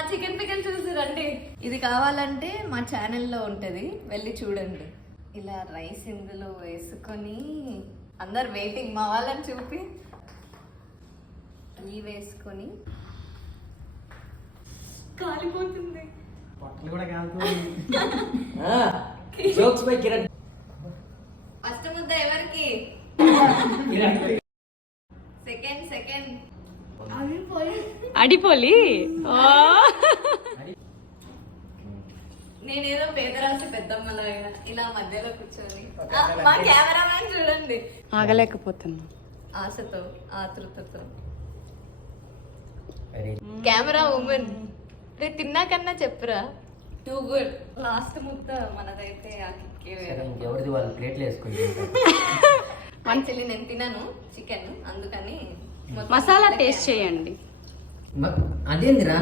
మా chicken pickle చూసిరండి. ఇది కావాలంటే మా ఛానల్లో ఉంటుంది, వెళ్ళి చూడండి. ఇలా రైస్ ఇందులో వేసుకొని అందరు వెయిటింగ్, మా వాళ్ళని చూపి ఈ వేసుకొని కాలిపోతుంది. పొట్టలు కూడా కాలిపోతుంది. ఫస్ట్ ముద్ద ఎవరికి? సెకండ్ అడిపోలి. నేనేదో పేదరాశి పెద్దమ్మలాగా ఇలా మధ్యలో కూర్చొని మా కెమెరామ్యాన్ చూడండి ఆగలేకపోతున్నా ఆశతో ఆతృతతో. కెమెరా ఉమెన్ తిన్నాకన్నా చెప్పురా. Too good. లాస్ట్ ముద్ద మనదైతే ఎవరిది వాళ్ళు ప్లేట్లు వేసుకుంటారు. యాక్చువల్లీ నేను తినను చికెన్, అందుకని మసాలా టేస్ట్ చేయండి. అదేందిరా